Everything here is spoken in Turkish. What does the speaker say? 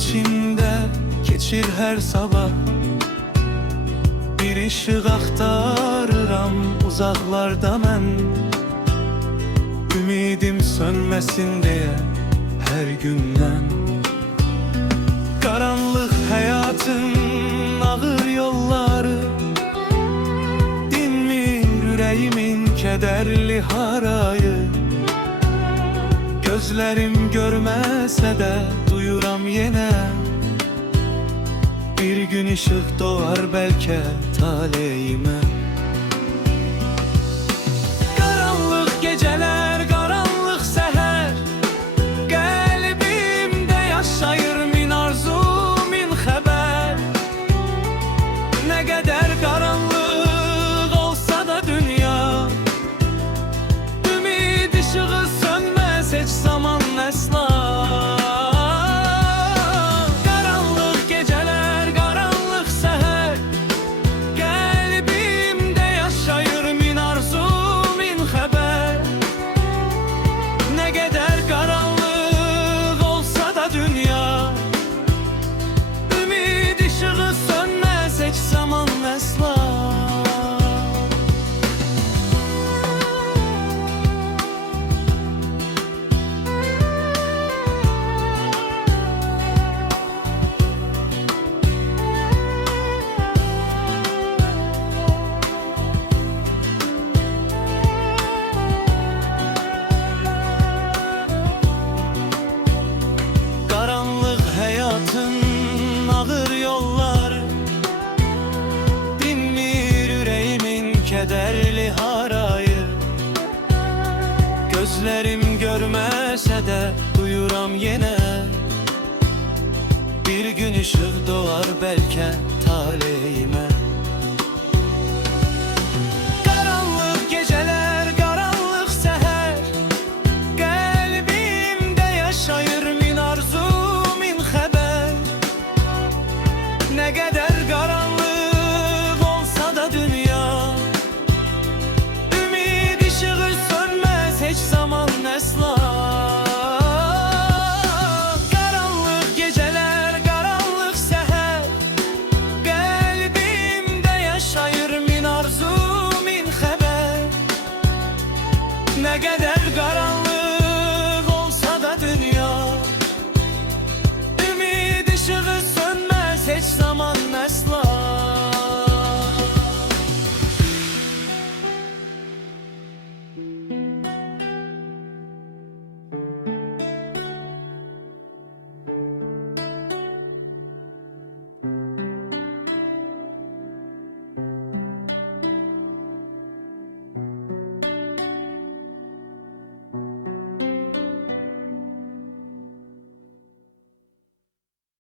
içinde keçir her sabah. Bir ışık aktarıram uzaklarda mən. Ümidim sönmesin diye her günden. Karanlık hayatın ağır yolları, dinmir yüreğimin kederli harayı. Gözlerim görmese de duyuram yine. Bir gün ışık doğar belki taleyime. Karanlık geceler, karanlık seher, kalbimde yaşayır min arzu, min haber. Ne kadar karanlık olsa da dünya, ümid ışığı sönmez hiç zaman asla. Ağır yollar, dinmir yüreğimin kederli harayı. Gözlerim görmese de duyuram yine. Bir gün ışık doğar belki